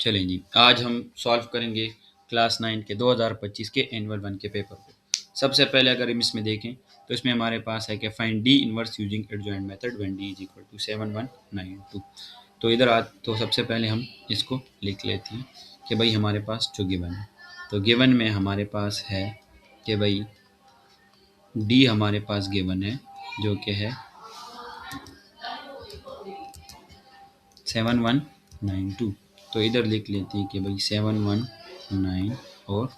चलें जी, आज हम सॉल्व करेंगे क्लास 9 के 2025 के एनुअल 1 के पेपर को। सबसे पहले अगर हम इसमें देखें तो इसमें हमारे पास है कि find D inverse using adjoint method when D is equal to 7192। तो इधर तो सबसे पहले हम इसको लिख लेते हैं कि भाई हमारे पास जो गिवन है, तो गिवन में हमारे पास है कि भाई डी हमारे पास गिवन है जो कि है 7192। तो इधर लिख लेते हैं कि भाई 719 और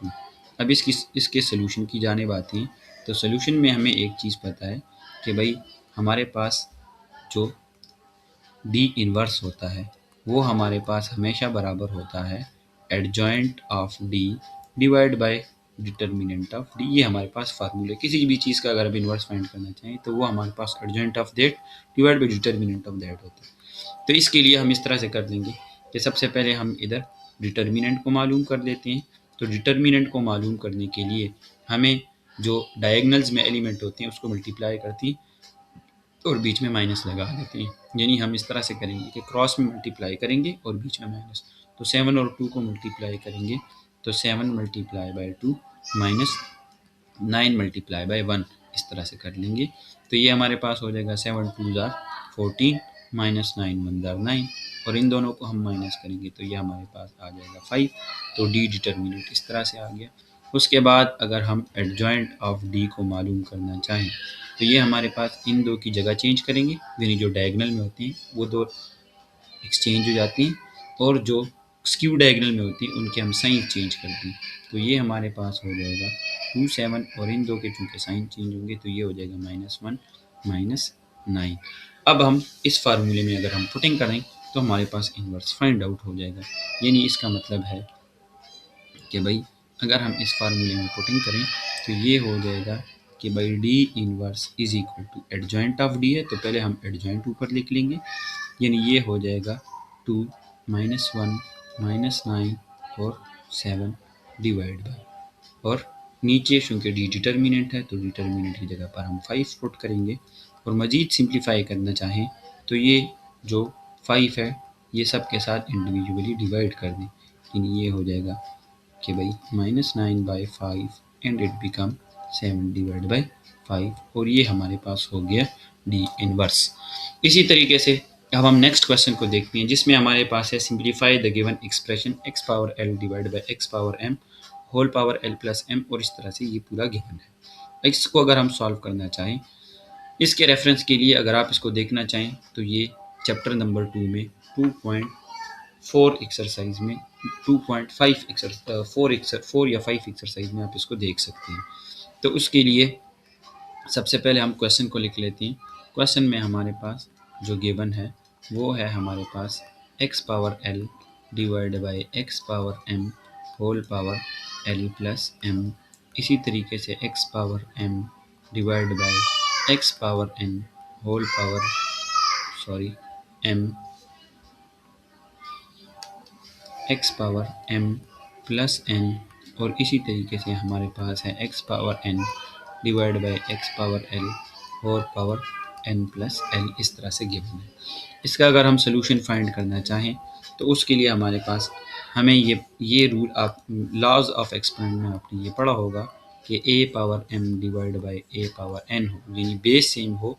2। अब इसके सोल्यूशन की जानिब आते हैं। तो सोल्यूशन में हमें एक चीज़ पता है कि भाई हमारे पास जो डी इनवर्स होता है वो हमारे पास हमेशा बराबर होता है adjoint of D divide by determinant of D. ये हमारे पास फार्मूला, किसी भी चीज़ का अगर हम इनवर्स फाइंड करना चाहें तो वो हमारे पास adjoint of that divide by determinant of that होता है। तो इसके लिए हम इस तरह से कर लेंगे कि सबसे पहले हम इधर डिटर्मिनेंट को मालूम कर लेते हैं। तो डिटर्मिनेंट को मालूम करने के लिए हमें जो डायगनल्स में एलिमेंट होते हैं उसको मल्टीप्लाई करती हैं और बीच में माइनस लगा देते हैं। यानी हम इस तरह से करेंगे कि क्रॉस में मल्टीप्लाई करेंगे और बीच में माइनस। तो 7 और 2 को मल्टीप्लाई करेंगे तो 7 multiply by 2 minus 9 multiply by 1, इस तरह से कर लेंगे। तो ये हमारे पास हो जाएगा 7 2 जार 14 माइनस 9 1 जार 9, और इन दोनों को हम माइनस करेंगे तो ये हमारे पास आ जाएगा 5। तो डी डिटर्मिनेंट इस तरह से आ गया। उसके बाद अगर हम एडजॉइंट ऑफ डी को मालूम करना चाहें तो ये हमारे पास इन दो की जगह चेंज करेंगे, यानी जो डायगनल में होती हैं वो दो एक्सचेंज हो जाती हैं और जो स्क्यू डायगनल में होती हैं उनके हम साइन चेंज करते हैं। तो ये हमारे पास हो जाएगा 2 7 और इन दो के चूँकि साइन चेंज होंगे तो ये हो जाएगा -1 -9। अब हम इस फार्मूले में अगर हम पुटिंग करें तो हमारे पास इनवर्स फाइंड आउट हो जाएगा। यानी इसका मतलब है कि भाई अगर हम इस फार्मूले में पुटिंग करें तो ये हो जाएगा कि भाई D inverse is equal to adjoint of D है तो पहले हम एडजॉइंट ऊपर लिख लेंगे, यानी ये हो जाएगा 2 -1 -9 और 7 डिवाइड बाय, और नीचे चूँकि डी डिटर्मिनेंट है तो डिटर्मिनेंट की जगह पर हम 5 पुट करेंगे। और मज़ीद सिंप्लीफाई करना चाहें तो ये जो 5 है ये सब के साथ इंडिविजुअली डिवाइड कर दें, यानी ये हो जाएगा कि भाई -9 by 5 and it become 7 divide by 5, और ये हमारे पास हो गया डी इनवर्स। इसी तरीके से अब हम नेक्स्ट क्वेश्चन को देखते हैं जिसमें हमारे पास है simplify the given expression x power l divide by x power m whole power l plus m, और इस तरह से ये पूरा गिवन है। इसको अगर हम सॉल्व करना चाहें, इसके रेफरेंस के लिए अगर आप इसको देखना चाहें तो ये चैप्टर नंबर 2 में 2.4 एक्सरसाइज में 4 या 5 एक्सरसाइज में आप इसको देख सकते हैं। तो उसके लिए सबसे पहले हम क्वेश्चन को लिख लेते हैं। क्वेश्चन में हमारे पास जो गिवन है वो है हमारे पास x power l divide by x power m whole power l plus m। इसी तरीके से x power m divide by x power n whole power m x power m plus n, और इसी तरीके से हमारे पास है x power n divide by x power l और पावर n प्लस l, इस तरह से गिवन है। इसका अगर हम सोल्यूशन फाइंड करना चाहें तो उसके लिए हमारे पास हमें ये रूल, आप लॉज ऑफ एक्सपेंड में आपने ये पढ़ा होगा कि a power m divide by a power n हो, यानी बेस सेम हो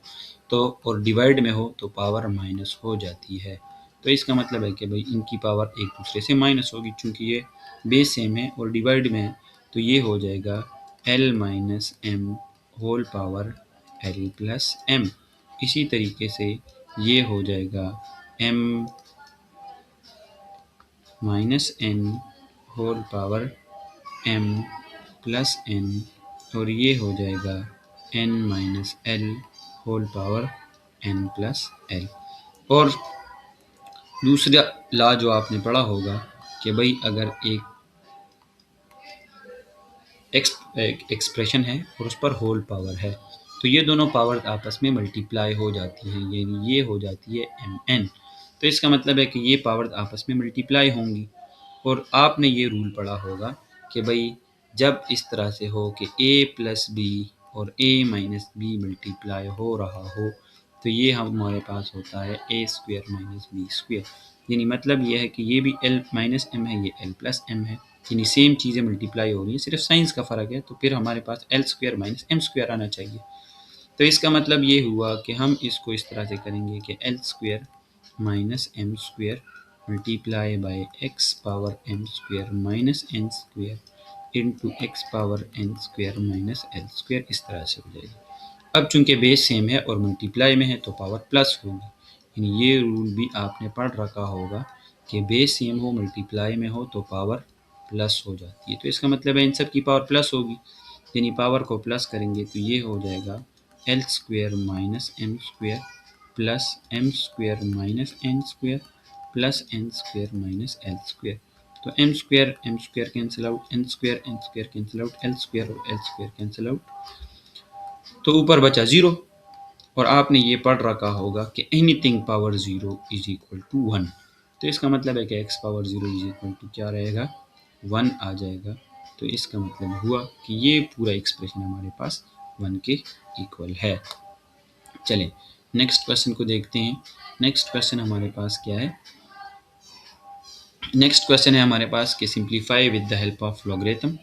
तो और डिवाइड में हो तो पावर माइनस हो जाती है। तो इसका मतलब है कि भाई इनकी पावर एक दूसरे से माइनस होगी, चूँकि ये बेस सेम है और डिवाइड में है तो ये हो जाएगा l minus m whole power l plus m। इसी तरीके से ये हो जाएगा m minus n whole power m plus n, और ये हो जाएगा n minus l whole power n plus l। और दूसरा लॉ जो आपने पढ़ा होगा कि भाई अगर एक एक्सप्रेशन है और उस पर होल पावर है तो ये दोनों पावर आपस में मल्टीप्लाई हो जाती हैं, यानी ये हो जाती है mn। तो इसका मतलब है कि ये पावर आपस में मल्टीप्लाई होंगी। और आपने ये रूल पढ़ा होगा कि भाई जब इस तरह से हो कि a प्लस बी और a माइनस बी मल्टीप्लाई हो रहा हो तो ये हमारे पास होता है a square minus B square. यानी मतलब ये है कि ये भी l माइनस एम है, ये l प्लस एम है, यानी सेम चीज़ें मल्टीप्लाई हो रही हैं, सिर्फ साइंस का फ़र्क है। तो फिर हमारे पास l square minus M square आना चाहिए। तो इसका मतलब ये हुआ कि हम इसको इस तरह से करेंगे कि L square minus M square multiply by X power M square minus N square into X power N square minus L square, इस तरह से हो जाएगी। अब चूंकि बेस सेम है और मल्टीप्लाई में है तो पावर प्लस होगी, यानी ये रूल भी आपने पढ़ रखा होगा कि बेस सेम हो मल्टीप्लाई में हो तो पावर प्लस हो जाती है। तो इसका मतलब है इन सब की पावर प्लस होगी, यानी पावर को प्लस करेंगे तो ये हो जाएगा l square minus M square plus m square minus N square plus n square minus L square. तो m square cancel out, n square cancel out, l square और एल स्क्वायर कैंसिल आउट, तो ऊपर बचा zero. और आपने ये पढ़ रखा होगा कि anything power zero is equal to one. तो इसका मतलब है कि x power zero is equal to क्या रहेगा, वन आ जाएगा। तो इसका मतलब हुआ कि ये पूरा एक्सप्रेशन हमारे पास वन के इक्वल है। चलें नेक्स्ट क्वेश्चन को देखते हैं। नेक्स्ट क्वेश्चन हमारे पास क्या है, नेक्स्ट क्वेश्चन है हमारे पास कि simplify with the help of logarithm,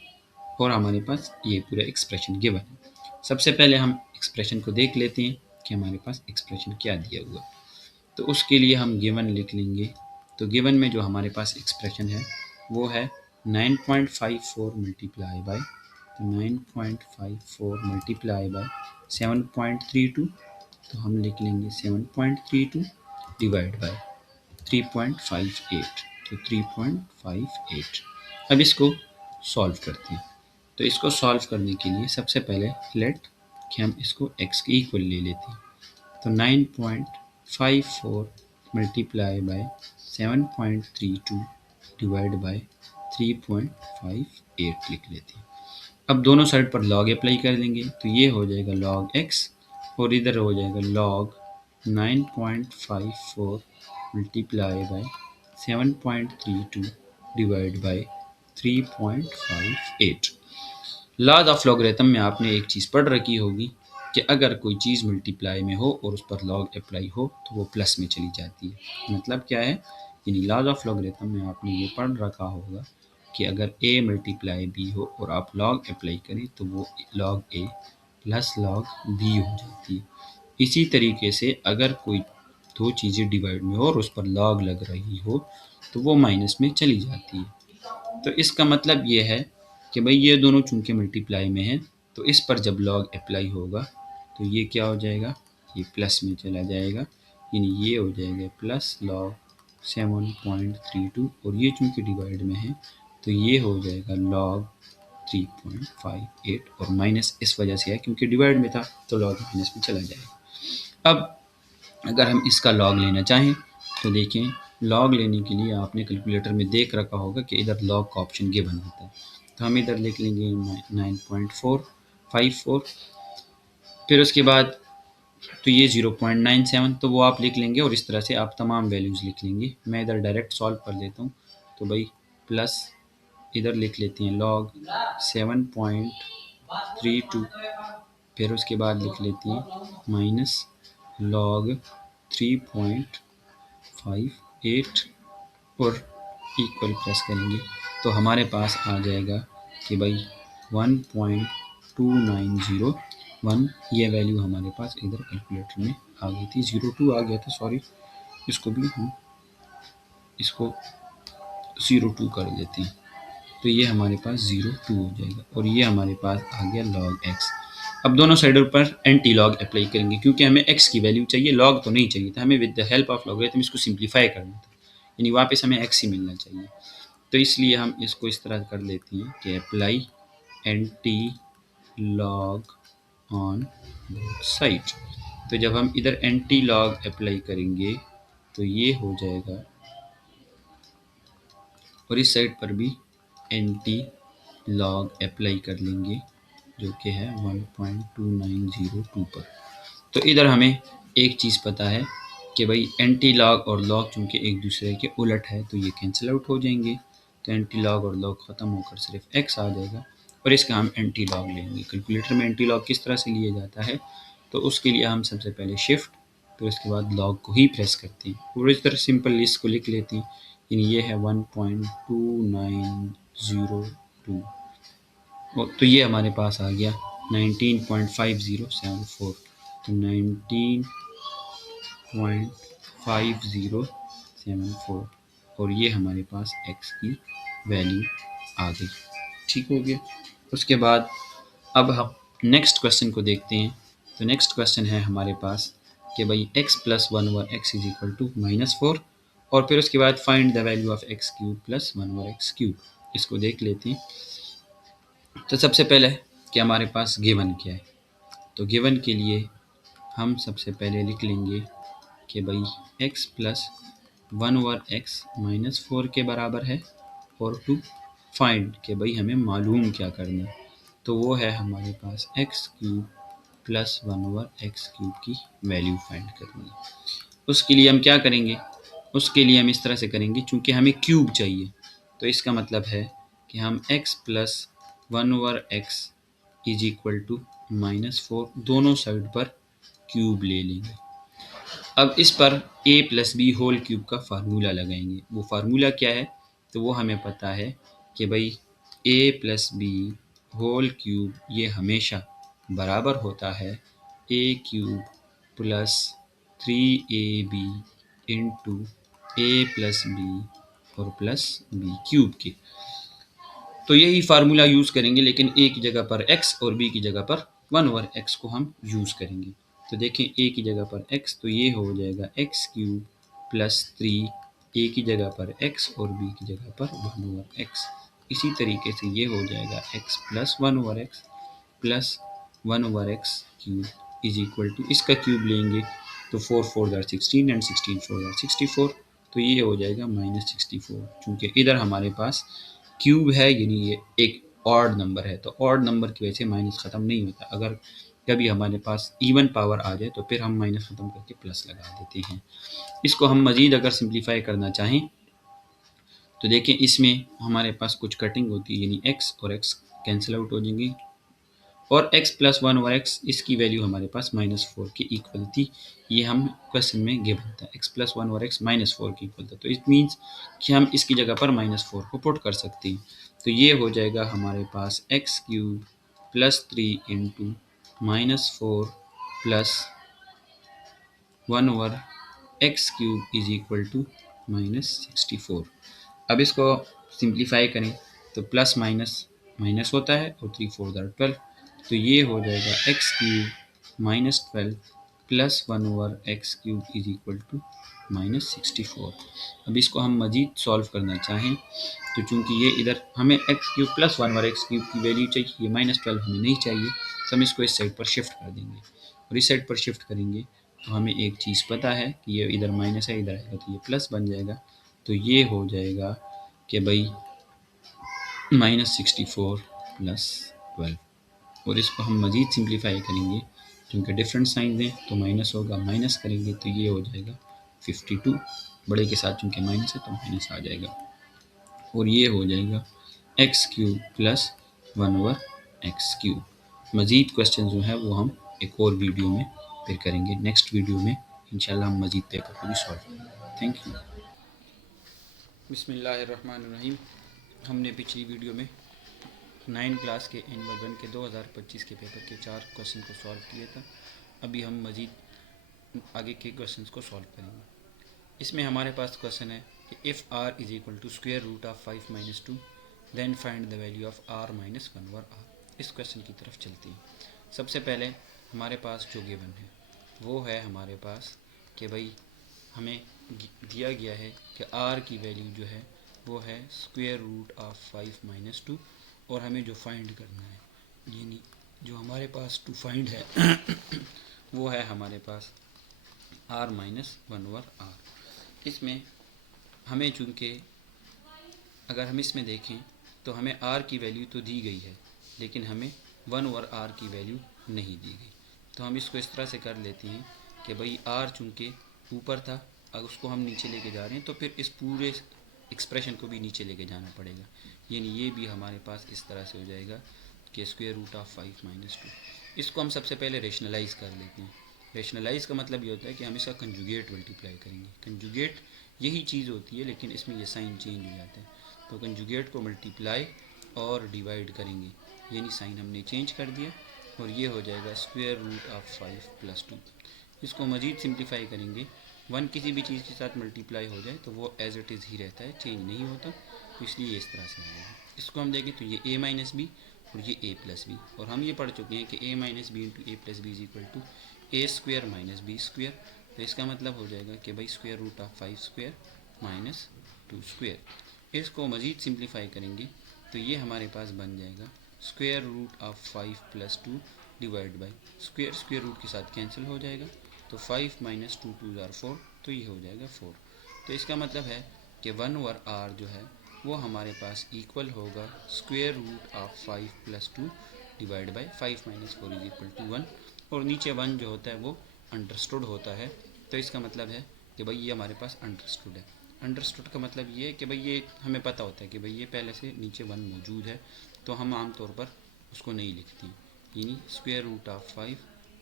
और हमारे पास ये पूरा एक्सप्रेशन गिवन है। सबसे पहले हम एक्सप्रेशन को देख लेते हैं कि हमारे पास एक्सप्रेशन क्या दिया हुआ। तो उसके लिए हम गिवन लिख लेंगे। तो गिवन में जो हमारे पास एक्सप्रेशन है वो है 9.54 मल्टीप्लाई बाय, तो 9.54 मल्टीप्लाई बाय 7.32, तो हम लिख लेंगे 7.32 डिवाइड बाय 3.58, तो 3.58। अब इसको सॉल्व करते हैं। तो इसको सॉल्व करने के लिए सबसे पहले लेट कि हम इसको x के इक्वल ले लेते हैं। तो 9.54 मल्टीप्लाई बाय 7.32 डिवाइड बाय 3.58 लिख लेते हैं। अब दोनों साइड पर लॉग अप्लाई कर देंगे, तो ये हो जाएगा लॉग x और इधर हो जाएगा log 9.54 multiply by 7.32 divide by 3.58। Laws of logarithm में आपने एक चीज़ पढ़ रखी होगी कि अगर कोई चीज़ मल्टीप्लाई में हो और उस पर लॉग अप्लाई हो तो वो प्लस में चली जाती है। मतलब क्या है, यानी लॉज ऑफ लॉगरिथम में आपने ये पढ़ रखा होगा कि अगर a मल्टीप्लाई b हो और आप लॉग अप्लाई करें तो वो log a plus log b हो जाती है। इसी तरीके से अगर कोई दो चीज़ें डिवाइड में हो और उस पर लॉग लग रही हो तो वो माइनस में चली जाती है। तो इसका मतलब ये है कि भाई ये दोनों चूंकि मल्टीप्लाई में है तो इस पर जब लॉग अप्लाई होगा तो ये क्या हो जाएगा, ये प्लस में चला जाएगा, यानी ये हो जाएगा प्लस लॉग 7.32 और ये चूंकि डिवाइड में है तो ये हो जाएगा लॉग 3.58 और माइनस इस वजह से है क्योंकि डिवाइड में था तो लॉग माइनस में चला जाएगा। अब अगर हम इसका लॉग लेना चाहें तो देखें, लॉग लेने के लिए आपने कैलकुलेटर में देख रखा होगा कि इधर लॉग का ऑप्शन गिवन होता है। तो हम इधर लिख लेंगे 9.454, फिर उसके बाद तो ये 0.97, तो वो आप लिख लेंगे और इस तरह से आप तमाम वैल्यूज़ लिख लेंगे। मैं इधर डायरेक्ट सॉल्व कर लेता हूँ। तो भाई प्लस इधर लिख लेते हैं लॉग 7.32, फिर उसके बाद लिख लेते हैं माइनस लॉग 3.58 और इक्वल प्रेस करेंगे तो हमारे पास आ जाएगा कि भाई 1.2901, ये वैल्यू हमारे पास इधर कैलकुलेटर में आ गई थी। 02 आ गया था, सॉरी, इसको भी हम इसको 02 कर देते हैं तो ये हमारे पास 02 हो जाएगा और ये हमारे पास आ गया लॉग x। अब दोनों साइडों पर एंटी लॉग अप्लाई करेंगे क्योंकि हमें x की वैल्यू चाहिए, लॉग तो नहीं चाहिए था हमें। With the help of logarithm इसको सिंप्लीफाई करना था, यानी वापस हमें x ही मिलना चाहिए। तो इसलिए हम इसको इस तरह कर लेते हैं कि apply anti log on both side. तो जब हम इधर एंटी लॉग अप्लाई करेंगे तो ये हो जाएगा और इस साइड पर भी एंटी लॉग अप्लाई कर लेंगे जो कि है 1.2902 पर। तो इधर हमें एक चीज़ पता है कि भाई एंटी लॉग और लॉग चूँकि एक दूसरे के उलट है तो ये कैंसिल आउट हो जाएंगे। तो एंटी लॉग और लॉग ख़त्म होकर सिर्फ x आ जाएगा और इसका हम एंटी लॉग लेंगे। कैलकुलेटर में एंटी लॉग किस तरह से लिया जाता है, तो उसके लिए हम सबसे पहले शिफ्ट फिर उसके बाद लॉग को ही प्रेस करते हैं और इस तरह सिंपल इसको लिख लेते हैं। यानी ये है 1.2902 तो ये हमारे पास आ गया 19.5074। तो 19.5074 और ये हमारे पास x की वैल्यू आ गई। ठीक हो गया। उसके बाद अब हम नेक्स्ट क्वेश्चन को देखते हैं। तो नेक्स्ट क्वेश्चन है हमारे पास कि भाई x plus 1 over x is equal to -4 और फिर उसके बाद find the value of x cube plus 1 over x cube. इसको देख लेते हैं। तो सबसे पहले कि हमारे पास गिवन क्या है। तो गिवन के लिए हम सबसे पहले लिख लेंगे कि भाई x प्लस 1 ओवर एक्स -4 के बराबर है और टू फाइंड कि भाई हमें मालूम क्या करना है। तो वो है हमारे पास x cube plus 1 over x cube की वैल्यू फाइंड करनी है। उसके लिए हम क्या करेंगे, उसके लिए हम इस तरह से करेंगे, चूँकि हमें क्यूब चाहिए तो इसका मतलब है कि हम x plus 1 over x is equal to -4 दोनों साइड पर क्यूब ले लेंगे। अब इस पर a plus b whole cube का फार्मूला लगाएंगे। वो फार्मूला क्या है, तो वो हमें पता है कि भाई a plus b whole cube ये हमेशा बराबर होता है a cube plus 3ab into a plus b और प्लस बी क्यूब के। तो यही फार्मूला यूज़ करेंगे, लेकिन a की जगह पर x और b की जगह पर 1 ओवर x को हम यूज़ करेंगे। तो देखें a की जगह पर x तो ये हो जाएगा एक्स क्यूब प्लस 3 a की जगह पर x और b की जगह पर 1 ओवर x। इसी तरीके से ये हो जाएगा x plus 1 over x plus 1 over x cube is equal to इसका क्यूब लेंगे तो 4 4 जार 16 एंड 16 4 जार 64। तो ये हो जाएगा -64। चूँकि इधर हमारे पास क्यूब है यानी ये एक ऑड नंबर है, तो ऑड नंबर की वजह से माइनस ख़त्म नहीं होता। अगर कभी हमारे पास इवन पावर आ जाए तो फिर हम माइनस ख़त्म करके प्लस लगा देते हैं। इसको हम मज़ीद अगर सिंप्लीफाई करना चाहें तो देखें इसमें हमारे पास कुछ कटिंग होती है, यानी x और x कैंसिल आउट हो जाएंगी और x प्लस 1 ओवर एक्स इसकी वैल्यू हमारे पास -4 के इक्वल थी। ये हम क्वेश्चन में गिवन था, x प्लस 1 ओवर एक्स -4 के इक्वल था। तो इट मीन्स कि हम इसकी जगह पर -4 को पुट कर सकते हैं। तो ये हो जाएगा हमारे पास x cube plus 3 into -4 plus 1 over x cube is equal to -64। अब इसको सिंप्लीफाई करें तो प्लस माइनस माइनस होता है और 3 4 12। तो ये हो जाएगा x cube -12 plus 1 over x cube is equal to -64। अब इसको हम मज़ीद सॉल्व करना चाहें तो चूंकि ये इधर हमें x cube plus 1 over x cube की वैल्यू चाहिए, -12 हमें नहीं चाहिए, तो हम इसको इस साइड पर शिफ्ट कर देंगे और इस साइड पर शिफ्ट करेंगे तो हमें एक चीज़ पता है कि ये इधर माइनस है, इधर आएगा तो ये प्लस बन जाएगा। तो ये हो जाएगा कि भाई -64 प्लस 12 और इसको हम मज़ीद सिंप्लीफाई करेंगे क्योंकि डिफरेंट साइन हैं तो माइनस होगा, माइनस करेंगे तो ये हो जाएगा 52, बड़े के साथ चूँकि माइनस है तो माइनस आ जाएगा और ये हो जाएगा x cube plus 1 over x cube. मज़ीद क्वेश्चन जो है वो हम एक और वीडियो में फिर करेंगे। नेक्स्ट वीडियो में इंशाल्लाह हम मज़ीद पेपर को भी सॉल्व करेंगे। Thank you. बिस्मिल्लाहिर्रहमानिर्रहीम। हमने पिछली वीडियो में 9 क्लास के एनुअल 1 के 2025 के पेपर के 4 क्वेश्चन को सॉल्व किया था। अभी हम मज़ीद आगे के क्वेश्चंस को सॉल्व करेंगे। इसमें हमारे पास क्वेश्चन है कि if r is equal to square root of 5 - 2 then find the value of r - 1 over r। इस क्वेश्चन की तरफ चलते हैं। सबसे पहले हमारे पास जो गिवन है वो है हमारे पास कि भाई हमें दिया गया है कि r की वैल्यू जो है वो है स्क्वायर रूट ऑफ 5 - 2 और हमें जो फाइंड करना है यानी जो हमारे पास टू फाइंड है वो है हमारे पास r - 1 ओवर r। इसमें हमें चूँकि अगर हम इसमें देखें तो हमें r की वैल्यू तो दी गई है लेकिन हमें 1 ओवर r की वैल्यू नहीं दी गई। तो हम इसको इस तरह से कर लेते हैं कि भाई r चूँकि ऊपर था, अगर उसको हम नीचे लेके जा रहे हैं तो फिर इस पूरे एक्सप्रेशन को भी नीचे लेके जाना पड़ेगा। यानी ये भी हमारे पास इस तरह से हो जाएगा कि स्क्वायर रूट ऑफ 5 - 2। इसको हम सबसे पहले रेशनलाइज कर लेते हैं। रैशनलाइज का मतलब ये होता है कि हम इसका कंजुगेट मल्टीप्लाई करेंगे। कंजुगेट यही चीज़ होती है, लेकिन इसमें ये साइन चेंज हो जाता है। तो कंजुगेट को मल्टीप्लाई और डिवाइड करेंगे, यानी साइन हमने चेंज कर दिया, और ये हो जाएगा स्क्वायर रूट ऑफ 5 + 2। इसको मज़ीद सिंप्लीफाई करेंगे, 1 किसी भी चीज़ के साथ मल्टीप्लाई हो जाए तो वो एज इट इज़ ही रहता है, चेंज नहीं होता, तो इसलिए इस तरह से आएगा। इसको हम देखें तो ये a - b और ये a + b, और हम ये पढ़ चुके हैं कि a - b × a + b = a² - b²। तो इसका मतलब हो जाएगा कि भाई स्क्वायर रूट ऑफ 5² - 2²। इसको मज़ीद सिंप्लीफाई करेंगे तो ये हमारे पास बन जाएगा square root of 5 + 2 divide by square root के साथ कैंसिल हो जाएगा, तो 5 - 2 = 4, तो ये हो जाएगा 4। तो इसका मतलब है कि 1/r जो है वो हमारे पास इक्वल होगा square root of 5 + 2 divide by 5 - 4 = 1, और नीचे 1 जो होता है वो अंडरस्टूड होता है। तो इसका मतलब है कि भाई ये हमारे पास अंडरस्टूड है। अंडरस्टूड का मतलब ये है कि भाई ये हमें पता होता है कि भाई ये पहले से नीचे 1 मौजूद है, तो हम आमतौर पर उसको नहीं लिखते हैं, यानी स्क्वायर रूट ऑफ 5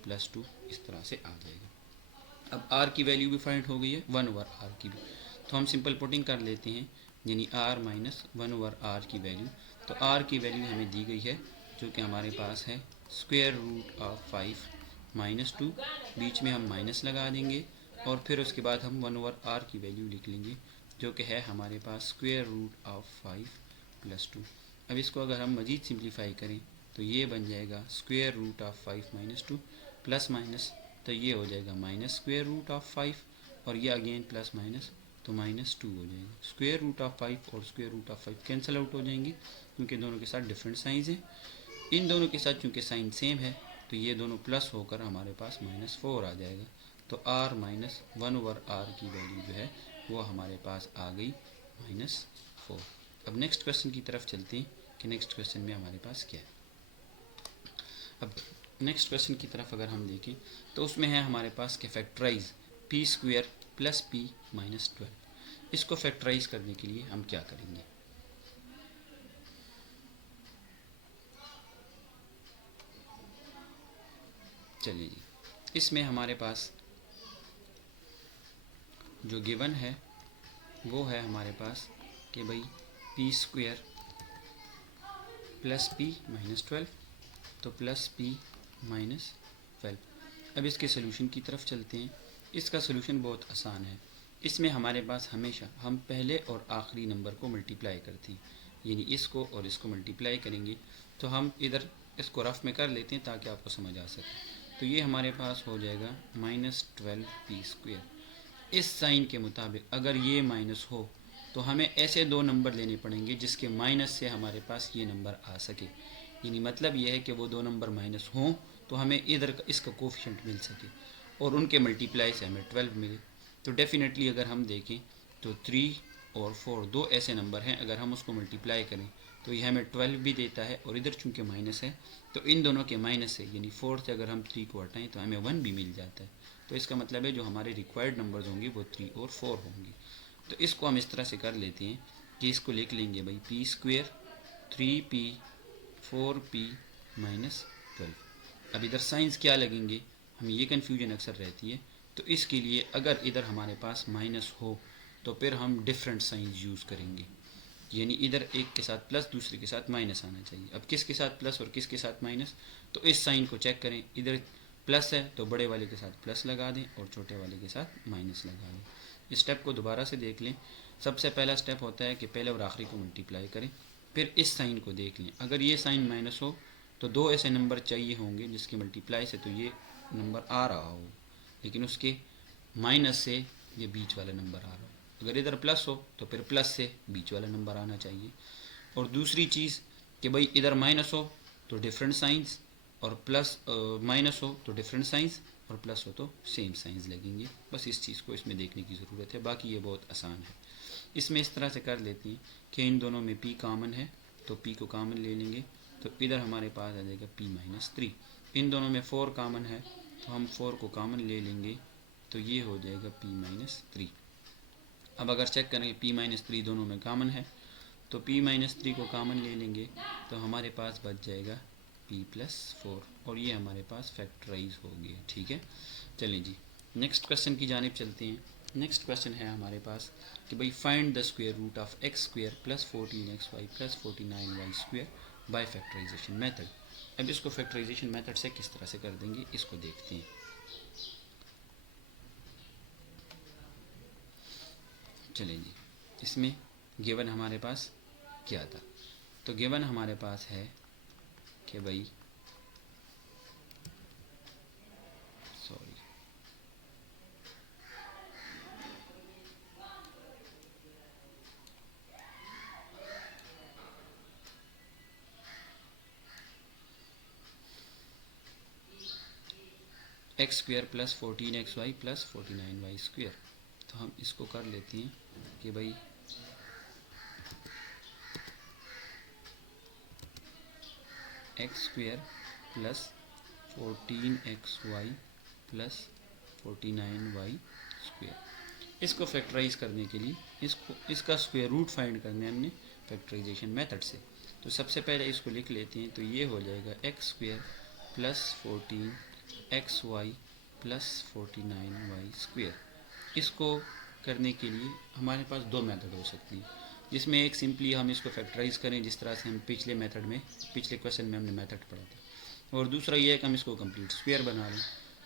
+ 2 इस तरह से आ जाएगा। अब r की वैल्यू भी फाइंड हो गई है, 1/r की भी, तो हम सिंपल पुटिंग कर लेते हैं, यानी r - 1/r की वैल्यू। तो r की वैल्यू हमें दी गई है जो कि हमारे पास है स्क्वायर रूट ऑफ 5 - 2, बीच में हम माइनस लगा देंगे, और फिर उसके बाद हम 1/r की वैल्यू लिख लेंगे जो कि है हमारे पास स्क्वायर रूट ऑफ 5 + 2। अब इसको अगर हम मज़ीद सिंप्लीफाई करें तो ये बन जाएगा square root of 5 - 2 plus minus, तो ये हो जाएगा माइनस स्क्वायर रूट ऑफ 5, और ये अगेन प्लस माइनस, तो -2 हो जाएगा। स्क्वायर रूट ऑफ 5 और square root of 5 cancel out हो जाएंगे क्योंकि दोनों के साथ डिफरेंट साइंस हैं। इन दोनों के साथ चूँकि साइन सेम है तो ये दोनों प्लस होकर हमारे पास -4 आ जाएगा। तो r - 1/r की वैल्यू जो है वो हमारे पास आ गई -4। अब नेक्स्ट क्वेश्चन की तरफ चलते हैं कि नेक्स्ट क्वेश्चन में हमारे पास क्या है। अब नेक्स्ट क्वेश्चन की तरफ अगर हम देखें तो उसमें है हमारे पास कि फैक्टराइज p² + p - 12। इसको फैक्टराइज करने के लिए हम क्या करेंगे। चलिए जी, इसमें हमारे पास जो गिवन है वो है हमारे पास कि भाई p² + p - 12, तो +p - 12। अब इसके सोल्यूशन की तरफ चलते हैं। इसका सोल्यूशन बहुत आसान है। इसमें हमारे पास हमेशा हम पहले और आखिरी नंबर को मल्टीप्लाई करते हैं, यानी इसको और इसको मल्टीप्लाई करेंगे। तो हम इधर इसको रफ में कर लेते हैं ताकि आपको समझ आ सके। तो ये हमारे पास हो जाएगा -12p²। इस साइन के मुताबिक अगर ये माइनस हो तो हमें ऐसे दो नंबर लेने पड़ेंगे जिसके माइनस से हमारे पास ये नंबर आ सके, यानी मतलब ये है कि वो दो नंबर माइनस हों तो हमें इधर का इसका कोफिशिएंट मिल सके और उनके मल्टीप्लाई से हमें 12 मिले। तो डेफिनेटली अगर हम देखें तो 3 और 4 दो ऐसे नंबर हैं, अगर हम उसको मल्टीप्लाई करें तो ये हमें 12 भी देता है, और इधर चूँकि माइनस है तो इन दोनों के माइनस से यानी 4 से अगर हम 3 को हटाएँ तो हमें 1 भी मिल जाता है। तो इसका मतलब है जो हमारे रिक्वायर्ड नंबर्स होंगे वो 3 और 4 होंगे। तो इसको हम इस तरह से कर लेते हैं कि इसको लिख लेंगे भाई p², 3p, 4p - 12। अब इधर साइंस क्या लगेंगे, हमें ये कन्फ्यूजन अक्सर रहती है। तो इसके लिए अगर इधर हमारे पास माइनस हो तो फिर हम डिफरेंट साइंस यूज़ करेंगे, यानी इधर एक के साथ प्लस दूसरे के साथ माइनस आना चाहिए। अब किसके साथ प्लस और किसके साथ माइनस, तो इस साइन को चेक करें, इधर प्लस है तो बड़े वाले के साथ प्लस लगा दें और छोटे वाले के साथ माइनस लगा दें। इस स्टेप को दोबारा से देख लें। सबसे पहला स्टेप होता है कि पहले और आखिरी को मल्टीप्लाई करें, फिर इस साइन को देख लें। अगर ये साइन माइनस हो तो दो ऐसे नंबर चाहिए होंगे जिसके मल्टीप्लाई से तो ये नंबर आ रहा हो, लेकिन उसके माइनस से ये बीच वाला नंबर आ रहा हो। अगर इधर प्लस हो तो फिर प्लस से बीच वाला नंबर आना चाहिए। और दूसरी चीज़ कि भाई इधर माइनस हो तो डिफरेंट साइंस, और प्लस माइनस हो तो डिफरेंट साइंस, और प्लस हो तो सेम साइंस लगेंगे। बस इस चीज़ को इसमें देखने की ज़रूरत है, बाकी ये बहुत आसान है। इसमें इस तरह से कर लेते हैं कि इन दोनों में p कॉमन है तो p को कॉमन ले लेंगे, तो इधर हमारे पास आ जाएगा p - 3। इन दोनों में 4 कॉमन है तो हम 4 को कॉमन ले लेंगे, तो ये हो जाएगा p - 3। अब अगर चेक करें p - 3 दोनों में कॉमन है तो p - 3 को कॉमन ले लेंगे तो हमारे पास बच जाएगा p + 4। और ये हमारे पास फैक्टराइज हो गया। ठीक है, चलिए जी नेक्स्ट क्वेश्चन की जानिब चलते हैं। नेक्स्ट क्वेश्चन है हमारे पास कि भाई find the square root of x square plus 14xy plus 49y square by factorization method. अब इसको फैक्टराइजेशन मेथड से किस तरह से कर देंगे इसको देखते हैं। चलिए जी, इसमें गिवन हमारे पास क्या था, तो गिवन हमारे पास है कि भाई sorry x square plus 14xy plus 49y square. तो हम इसको कर लेते हैं कि भाई x square plus 14xy plus 49y square. इसको फैक्टराइज करने के लिए इसका स्क्वायर रूट फाइंड करने हमने फैक्टराइजेशन मेथड से। तो सबसे पहले इसको लिख लेते हैं, तो ये हो जाएगा x square plus 14xy plus 49y square. इसको करने के लिए हमारे पास दो मेथड हो सकती हैं, जिसमें एक सिंपली हम इसको फैक्टराइज करें जिस तरह से हम पिछले क्वेश्चन में हमने मेथड पढ़ा था, और दूसरा ये है कि हम इसको कंप्लीट स्क्वायर बना लें।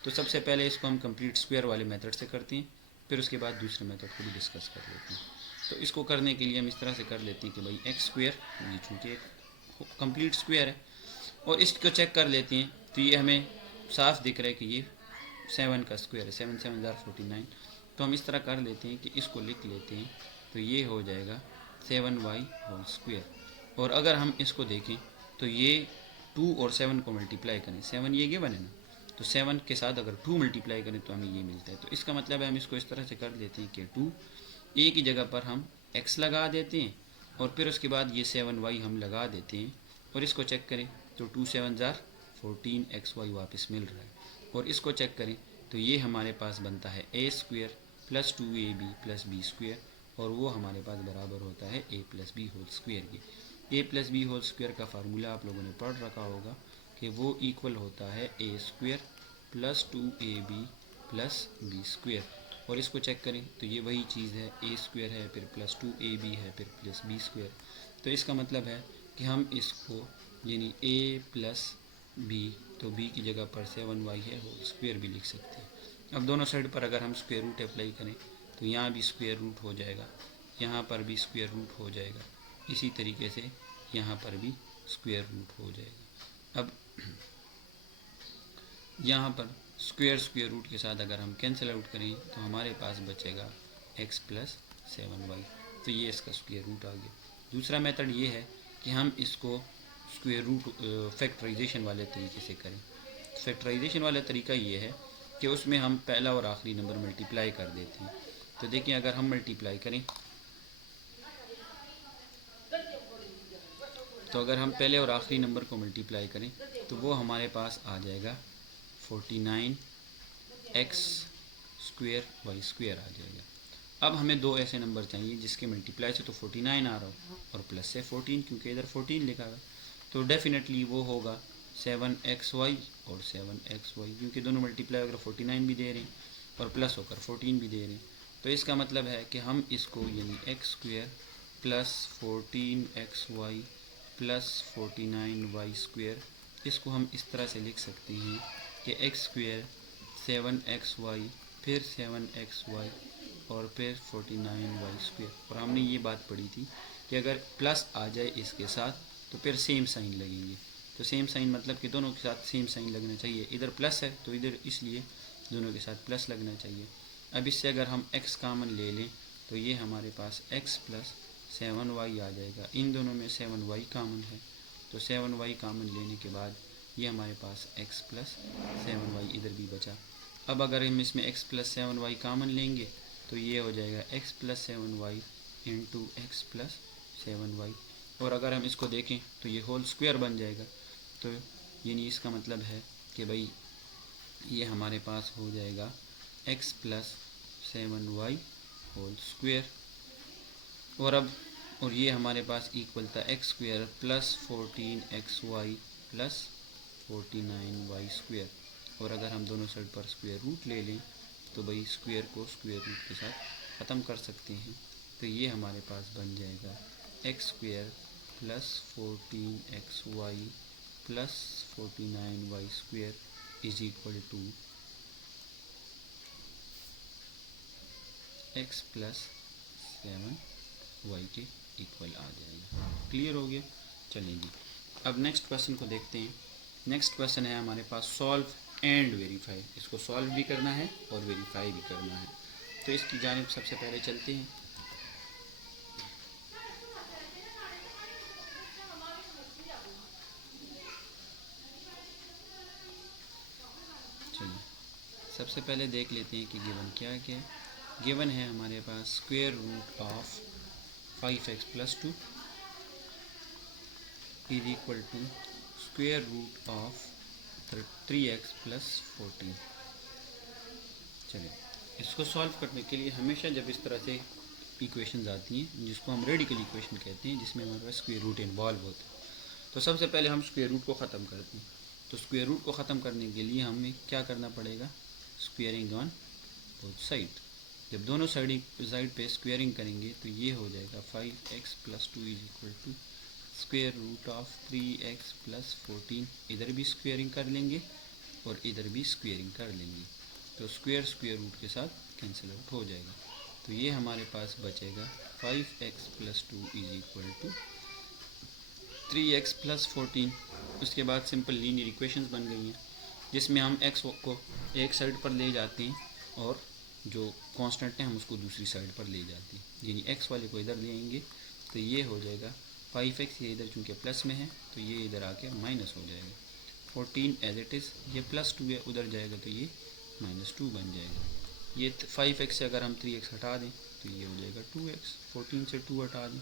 तो सबसे पहले इसको हम कंप्लीट स्क्वायर वाले मेथड से करते हैं, फिर उसके बाद दूसरे मेथड को भी डिस्कस कर लेते हैं। तो इसको करने के लिए हम इस तरह से कर लेते हैं कि भाई एक्स स्क्वायर, ये चूँकि एक कंप्लीट स्क्वायर है, और इसको चेक कर लेते हैं। तो ये हमें साफ दिख रहा है कि ये 7 का स्क्वायर है, 7 7 जार 49। तो हम इस तरह कर लेते हैं कि इसको लिख लेते हैं, तो ये हो जाएगा 7y होल स्क्वायर। और अगर हम इसको देखें तो ये 2 और 7 को मल्टीप्लाई करें, 7 ये गिवन है ना, तो 7 के साथ अगर 2 मल्टीप्लाई करें तो हमें ये मिलता है। तो इसका मतलब है हम इसको इस तरह से कर देते हैं कि 2 ए की जगह पर हम x लगा देते हैं, और फिर उसके बाद ये 7y हम लगा देते हैं, और इसको चेक करें तो 2 7 जार 14xy वापस मिल रहा है। और इसको चेक करें तो ये हमारे पास बनता है a square plus 2ab plus b square, और वो हमारे पास बराबर होता है a plus b whole square के। a plus b whole square का फार्मूला आप लोगों ने पढ़ रखा होगा कि वो इक्वल होता है a square plus 2ab plus b square. और इसको चेक करें तो ये वही चीज़ है, a स्क्वायर है फिर प्लस 2ab है फिर प्लस बी स्क्वायर। तो इसका मतलब है कि हम इसको यानी a प्लस बी, तो b की जगह पर 7y है होल स्क्वायर भी लिख सकते हैं। अब दोनों साइड पर अगर हम स्क्वायर रूट अप्लाई करें तो यहाँ भी स्क्वायर रूट हो जाएगा, यहाँ पर भी स्क्वायर रूट हो जाएगा, इसी तरीके से यहाँ पर भी स्क्वायर रूट हो जाएगा। अब यहाँ पर स्क्वायर रूट के साथ अगर हम कैंसिल आउट करें तो हमारे पास बचेगा x प्लस 7y। तो ये इसका स्क्वायर रूट आ गया। दूसरा मेथड ये है कि हम इसको स्क्वायर रूट फैक्टराइजेशन वाले तरीके से करें। फैक्टराइजेशन वाला तरीका ये है कि उसमें हम पहला और आखिरी नंबर मल्टीप्लाई कर देते हैं। तो देखिए अगर हम मल्टीप्लाई करें तो अगर हम पहले और आखिरी नंबर को मल्टीप्लाई करें तो वो हमारे पास आ जाएगा 49x स्क्वायर वाई स्क्वायर आ जाएगा। अब हमें दो ऐसे नंबर चाहिए जिसके मल्टीप्लाई से तो 49 आ रहा हो और प्लस से 14, क्योंकि इधर 14 लिखा है, तो डेफिनेटली वो होगा 7xy और 7xy, क्योंकि दोनों मल्टीप्लाई अगर 49 भी दे रहे हैं और प्लस होकर 14 भी दे रहे हैं। तो इसका मतलब है कि हम इसको यानी x square plus 14xy plus 49y square, इसको हम इस तरह से लिख सकते हैं कि एक्स स्क्वायर 7xy फिर 7xy और फिर 49y स्क्वायर। और हमने ये बात पढ़ी थी कि अगर प्लस आ जाए इसके साथ तो फिर सेम साइन लगेंगे। तो सेम साइन मतलब कि दोनों के साथ सेम साइन लगना चाहिए, इधर प्लस है तो इधर इसलिए दोनों के साथ प्लस लगना चाहिए। अब इससे अगर हम x कामन ले लें तो ये हमारे पास x प्लस 7y आ जाएगा। इन दोनों में 7y कामन है, तो 7y कामन लेने के बाद ये हमारे पास x प्लस 7y इधर भी बचा। अब अगर हम इसमें x प्लस 7y कामन लेंगे तो ये हो जाएगा x plus 7y into x plus 7y। और अगर हम इसको देखें तो ये होल स्क्वायर बन जाएगा। तो यानी इसका मतलब है कि भाई ये हमारे पास हो जाएगा x plus 7y whole square. और ये हमारे पास इक्वल था x square plus 14xy plus 49y²। और अगर हम दोनों साइड पर स्क्वायर रूट ले लें तो भाई स्क्वायर को स्क्वायर रूट के साथ ख़त्म कर सकते हैं। तो ये हमारे पास बन जाएगा x² plus 14xy plus 49y² is equal to x plus 7y के इक्वल आ जाएगा। क्लियर हो गया? चलिए जी, अब नेक्स्ट क्वेश्चन को देखते हैं। नेक्स्ट क्वेश्चन है हमारे पास सॉल्व एंड वेरीफाई। इसको सॉल्व भी करना है और वेरीफाई भी करना है। तो इसकी जानिब सबसे पहले चलते हैं। चलिए सबसे पहले देख लेते हैं कि गिवन क्या है। गिवन है हमारे पास square root of 5x plus 2 is equal to square root of 3x plus 14। चलिए इसको सॉल्व करने के लिए हमेशा जब इस तरह से इक्वेशंस आती हैं जिसको हम रेडिकल इक्वेशन कहते हैं, जिसमें हमारे पास स्क्वायर रूट इन्वॉल्व होते हैं, तो सबसे पहले हम स्क्वायर रूट को ख़त्म करते हैं। तो स्क्वायर रूट को ख़त्म करने के लिए हमें क्या करना पड़ेगा? Squaring on both side. जब दोनों साइड पे स्क्वेयरिंग करेंगे तो ये हो जाएगा 5x plus 2 is equal to square root of 3x plus 14। इधर भी स्क्वेयरिंग कर लेंगे और इधर भी स्क्वेयरिंग कर लेंगे, तो स्क्वायर स्क्वायर रूट के साथ कैंसिल आउट हो जाएगा। तो ये हमारे पास बचेगा 5x plus 2 is equal to 3x plus 14। उसके बाद सिंपल लीनियर इक्वेशंस बन गई हैं जिसमें हम x को एक साइड पर ले जाते हैं और जो कांस्टेंट है हम उसको दूसरी साइड पर ले जाते हैं, यानी x वाले को इधर ले आएंगे तो ये हो जाएगा 5x। ये इधर चूँकि प्लस में है तो ये इधर आके माइनस हो जाएगा। 14 एज इट इज़, ये प्लस 2 है, उधर जाएगा तो ये -2 बन जाएगा। ये 5x से अगर हम 3x हटा दें तो ये हो जाएगा 2x। 14 से 2 हटा दें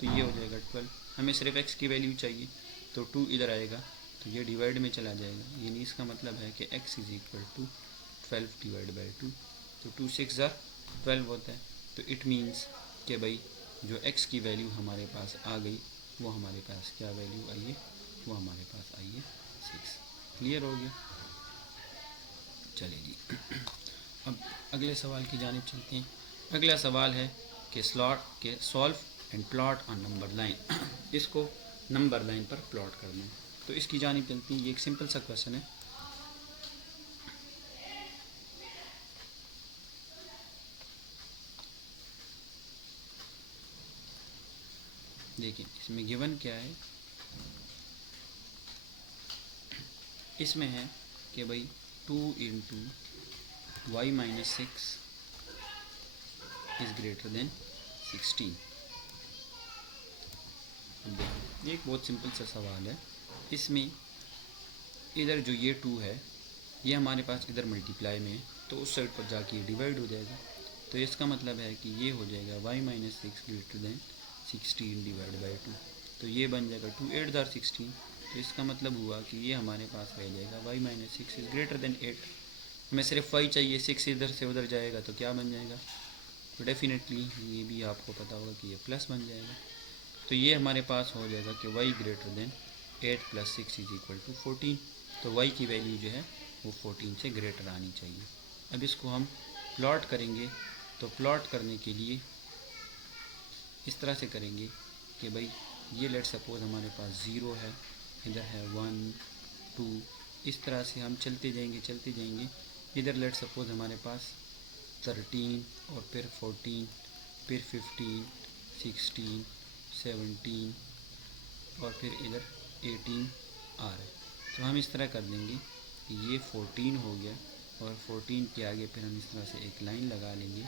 तो ये हो जाएगा 12। हमें सिर्फ x की वैल्यू चाहिए तो 2 इधर आएगा तो ये डिवाइड में चला जाएगा, यानी इसका मतलब है कि x is equal to 12 divide by 2। तो 2 6 12 होता है। तो इट मीन्स कि भाई जो x की वैल्यू हमारे पास आ गई वो हमारे पास क्या वैल्यू आई है? वो हमारे पास आई है 6। क्लियर हो गया? चलिए जी अब अगले सवाल की जानिब चलते हैं। अगला सवाल है कि solve and plot on number line. इसको नंबर लाइन पर प्लॉट करना है, तो इसकी जानिब चलती है। ये एक सिंपल सा क्वेश्चन है। देखिए इसमें गिवन क्या है। इसमें है कि भाई 2 into y minus 6 is greater than 16। अब देखिए ये एक बहुत सिंपल सा सवाल है। इसमें इधर जो ये 2 है ये हमारे पास इधर मल्टीप्लाई में है तो उस साइड पर जाके ये डिवाइड हो जाएगा। तो इसका मतलब है कि ये हो जाएगा y minus 6 greater than 16 divide by 2। तो ये बन जाएगा 2 8 दार 16। तो इसका मतलब हुआ कि ये हमारे पास रह जाएगा y minus 6 is greater than 8। हमें सिर्फ y चाहिए, 6 इधर से उधर जाएगा तो क्या बन जाएगा? तो डेफिनेटली ये भी आपको पता होगा कि ये प्लस बन जाएगा। तो ये हमारे पास हो जाएगा कि y greater than 8 plus 6 is equal to 14। तो y की वैल्यू जो है वो 14 से ग्रेटर आनी चाहिए। अब इसको हम प्लॉट करेंगे तो प्लॉट करने के लिए इस तरह से करेंगे कि भाई ये लेट सपोज हमारे पास 0 है, इधर है 1 2, इस तरह से हम चलते जाएंगे। इधर लेट सपोज हमारे पास 13 और फिर 14 फिर 15 16 17 और फिर इधर 18 आ रहा है। तो हम इस तरह कर देंगे कि ये 14 हो गया और 14 के आगे फिर हम इस तरह से एक लाइन लगा लेंगे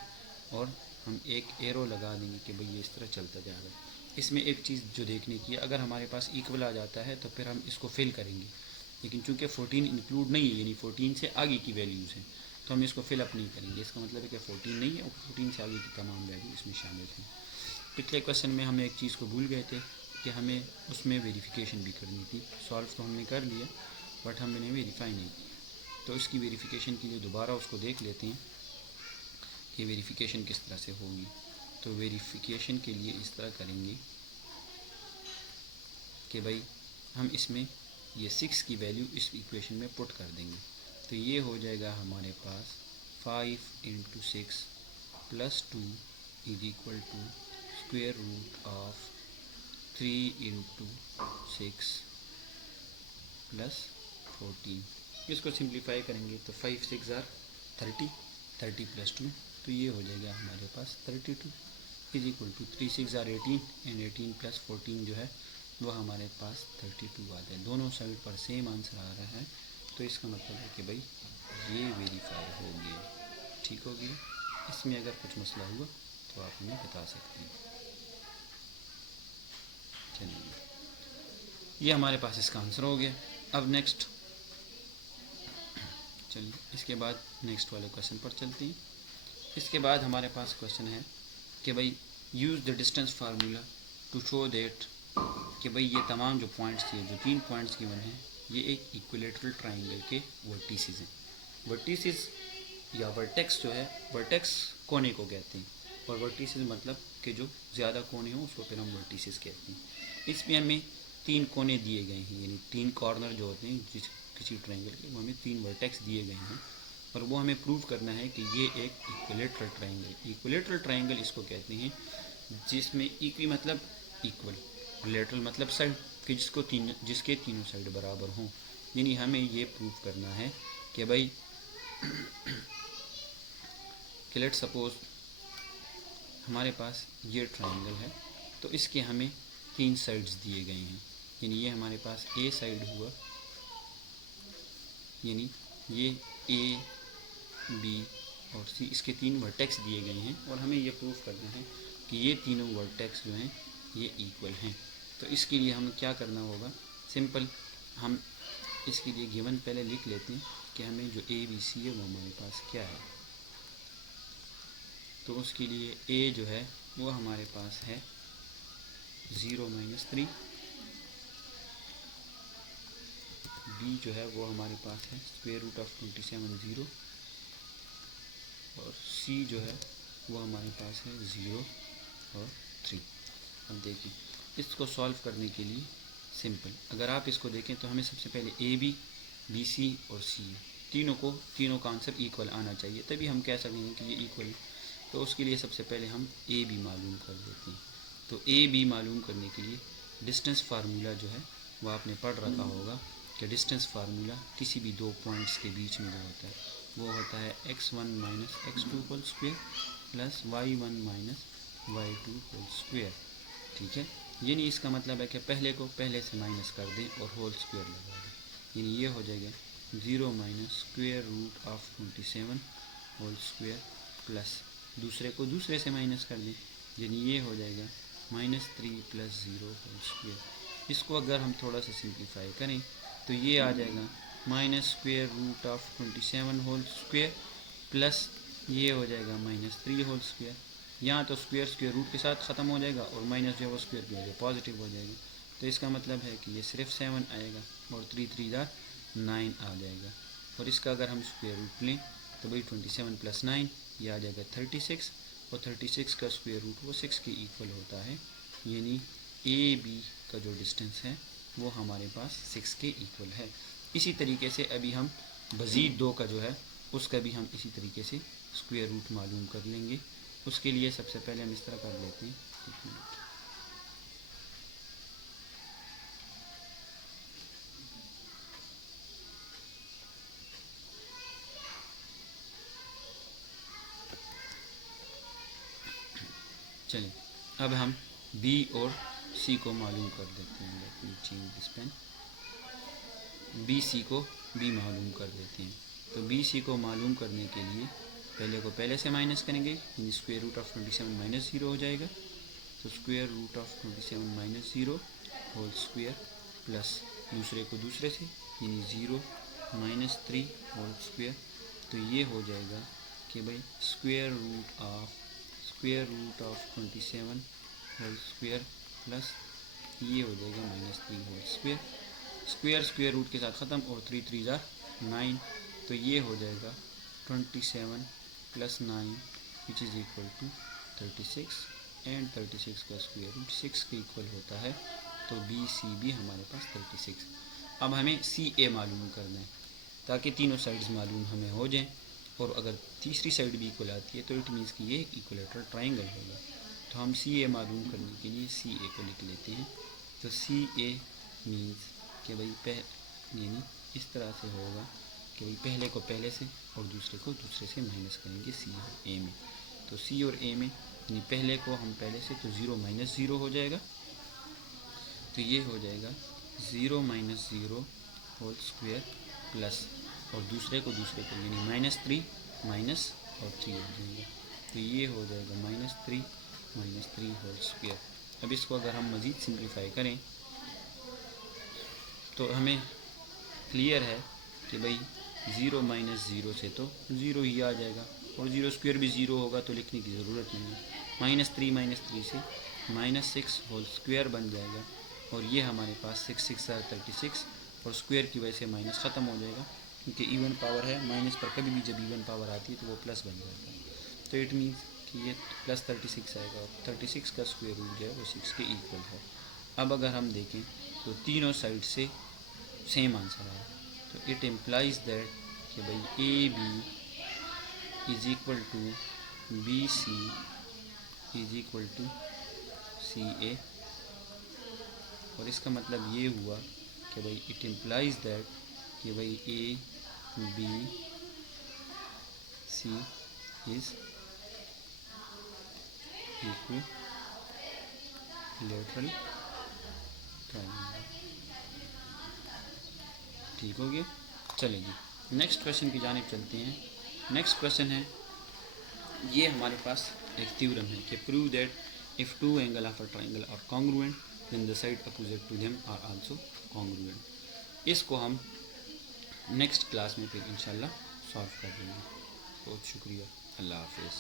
और हम एक एरो लगा देंगे कि भाई ये इस तरह चलता जा रहा है। इसमें एक चीज़ जो देखने की है, अगर हमारे पास इक्वल आ जाता है तो फिर हम इसको फिल करेंगे, लेकिन चूंकि 14 इंक्लूड नहीं है यानी 14 से आगे की वैल्यूज़ हैं तो हम इसको फिलअप नहीं करेंगे। इसका मतलब है कि 14 नहीं है और 14 से आगे की तमाम वैल्यू इसमें शामिल हैं। पिछले क्वेश्चन में हम एक चीज़ को भूल गए थे कि हमें उसमें वेरिफिकेशन भी करनी थी। सॉल्व तो हमने कर लिया बट हमने वेरीफाई नहीं किया, तो इसकी वेरिफिकेशन के लिए दोबारा उसको देख लेते हैं कि वेरिफिकेशन किस तरह से होगी। तो वेरिफिकेशन के लिए इस तरह करेंगे कि भाई हम इसमें ये 6 की वैल्यू इस इक्वेशन में पुट कर देंगे, तो ये हो जाएगा हमारे पास 5 into 6 plus 2 is equal to square root of 3 into 6 plus 14। इसको सिंप्लीफाई करेंगे तो 5 6 आर 30, 30 प्लस 2, तो ये हो जाएगा हमारे पास 32 is equal to 3 6 are 18 and 18 plus 14 जो है वो हमारे पास 32 आ जाए। दोनों साइड पर सेम आंसर आ रहा है, तो इसका मतलब है कि भाई ये वेरीफाई हो गया, ठीक हो गया। इसमें अगर कुछ मसला हुआ तो आप हमें बता सकते हैं। चलिए, ये हमारे पास इसका आंसर हो गया। अब नेक्स्ट, चलिए इसके बाद नेक्स्ट वाले क्वेश्चन पर चलते हैं। इसके बाद हमारे पास क्वेश्चन है कि भाई use the distance formula to show that कि भाई ये तमाम जो पॉइंट्स थे, जो 3 पॉइंट्स गिवन हैं, ये एक इक्विलेटरल ट्राइंगल के वर्टिसेस हैं। वर्टिसेस या वर्टेक्स जो है, वर्टेक्स कोने को कहते हैं, और वर्टिसेस मतलब कि जो ज़्यादा कोने हों उसको फिर हम वर्टिसेस कहते हैं। इसमें हमें 3 कोने दिए गए हैं, यानी 3 कॉर्नर जो होते हैं जिस किसी ट्राइंगल के, वो हमें 3 वर्टेक्स दिए गए हैं, और वो हमें प्रूव करना है कि ये एक इक्विलेटरल ट्राइंगल। इक्विलेटरल ट्राइंगल इसको कहते हैं जिसमें इक्वी मतलब इक्वल, लेटरल मतलब साइड, कि जिसके तीनों साइड बराबर हों। यानी हमें ये प्रूव करना है कि भाई कि लेट सपोज हमारे पास ये ट्राइंगल है, तो इसके हमें 3 साइड्स दिए गए हैं। यानी ये हमारे पास ए साइड हुआ, यानी ये ए बी और सी, इसके 3 वर्टेक्स दिए गए हैं, और हमें ये प्रूव करना है कि ये तीनों वर्टेक्स जो हैं ये इक्वल हैं। तो इसके लिए हमें क्या करना होगा, सिंपल, हम इसके लिए गिवन पहले लिख लेते हैं कि हमें जो ए बी सी है वो हमारे पास क्या है। तो उसके लिए ए जो है वो हमारे पास है 0 - 3, बी जो है वो हमारे पास है स्क्वायर रूट ऑफ 27 0, और सी जो है वो हमारे पास है 0 और 3। अब देखिए इसको सॉल्व करने के लिए सिंपल, अगर आप इसको देखें तो हमें सबसे पहले ए बी सी और सी, तीनों का आंसर इक्वल आना चाहिए, तभी हम कह सकेंगे कि ये इक्वल है। तो उसके लिए सबसे पहले हम ए बी मालूम कर देते हैं। तो ए बी मालूम करने के लिए डिस्टेंस फार्मूला जो है वो आपने पढ़ रखा होगा कि डिस्टेंस फार्मूला किसी भी 2 पॉइंट्स के बीच में जो होता है वो होता है x1 - x2 whole square plus y1 - y2 whole square, ठीक है। यानी इसका मतलब है कि पहले को पहले से माइनस कर दें और होल स्क्वायर लगा दें, यानी ये हो जाएगा 0 - square root of 27 whole square plus दूसरे को दूसरे से माइनस कर दें, यानी ये हो जाएगा -3 + 0 होल स्क्वायर। इसको अगर हम थोड़ा सा सिंप्लीफाई करें तो ये आ जाएगा -square root of 27 whole square plus ये हो जाएगा -3 होल स्क्वायर। यहाँ तो स्क्वायर रूट के साथ ख़त्म हो जाएगा, और माइनस जो है वो स्क्वायर की वजह पॉजिटिव हो जाएगा। तो इसका मतलब है कि ये सिर्फ 7 आएगा, और 3 3 9 आ जाएगा। और इसका अगर हम स्क्वायर रूट लें तो भाई 27 + 9 ये आ जाएगा 36, और 36 का स्क्वायर रूट वो 6 के इक्वल होता है। यानी ए बी का जो डिस्टेंस है वो हमारे पास 6 के इक्वल है। इसी तरीके से अभी हम मज़ीद 2 का जो है उसका भी हम इसी तरीके से स्क्वायर रूट मालूम कर लेंगे। उसके लिए सबसे पहले हम इस तरह कर लेते हैं, एक मिनट, चलिए अब हम बी और सी को मालूम कर देते हैं। Let me change this pen. B C को बी मालूम कर देते हैं। तो बी सी को मालूम करने के लिए पहले को पहले से माइनस करेंगे, यानी स्क्वायर रूट ऑफ 27 - 0 हो जाएगा। तो square root of 27 - 0 whole square plus दूसरे को दूसरे से, यानी 0 - 3 होल स्क्वायर। तो ये हो जाएगा कि भाई square root of 27 whole square plus ये हो जाएगा -3 होल स्क्वायर। स्क्वायर रूट के साथ ख़त्म, और 3 3 9, तो ये हो जाएगा 27 + 9 which is equal to 36, and 36 का स्क्वायर रूट 6 के इक्वल होता है। तो बी सी भी हमारे पास 36। अब हमें सी ए मालूम करना है ताकि तीनों साइड्स मालूम हमें हो जाएं, और अगर तीसरी साइड भी इक्वल आती है तो इट मीन्स कि ये एक इक्विलेटरल ट्राइंगल होगा। तो हम सी ए मालूम करने के लिए सी ए को लिख लेते हैं। तो सी ए मीन्स कि भाई यानी इस तरह से होगा कि भाई पहले को पहले से और दूसरे को दूसरे से माइनस करेंगे सी और ए में। तो सी और ए में यानी पहले को हम पहले से तो 0 माइनस 0 हो जाएगा, तो ये हो जाएगा 0 माइनस 0 होल स्क्वायर प्लस, और दूसरे को यानी -3 माइनस और 3 हो जाएगा, तो ये हो जाएगा -3 होल स्क्वायर। अब इसको अगर हम मज़ीद सिंप्लीफाई करें तो हमें क्लियर है कि भाई 0 माइनस 0 से तो 0 ही आ जाएगा, और 0 स्क्वायर भी 0 होगा तो लिखने की ज़रूरत नहीं है। -3 से -6 होल स्क्वायर बन जाएगा, और ये हमारे पास 6 6 36, और स्क्वायर की वजह से माइनस ख़त्म हो जाएगा क्योंकि इवन पावर है। माइनस पर कभी भी जब इवन पावर आती है तो वो प्लस बन जाता है। तो इट मीन्स कि ये प्लस 36 आएगा, और 36 का स्क्वायर रूट जो है वो 6 के इक्वल है। अब अगर हम देखें तो तीनों साइड से सेम आंसर आया, तो इट इम्प्लाइज दैट कि भाई ए b is equal to b C is equal to c a, और इसका मतलब ये हुआ कि भाई इट इम्प्लाइज दैट कि भाई ए B C is equilateral triangle. ठीक हो गया। चलेगी नेक्स्ट क्वेश्चन की जानिब चलते हैं। नेक्स्ट क्वेश्चन है, ये हमारे पास एक थ्योरम है कि prove that if two angle of a triangle are congruent then the side opposite to them are also congruent. इसको हम नेक्स्ट क्लास में फिर इंशाल्लाह सॉल्व कर देंगे। बहुत शुक्रिया, अल्लाह हाफिज़।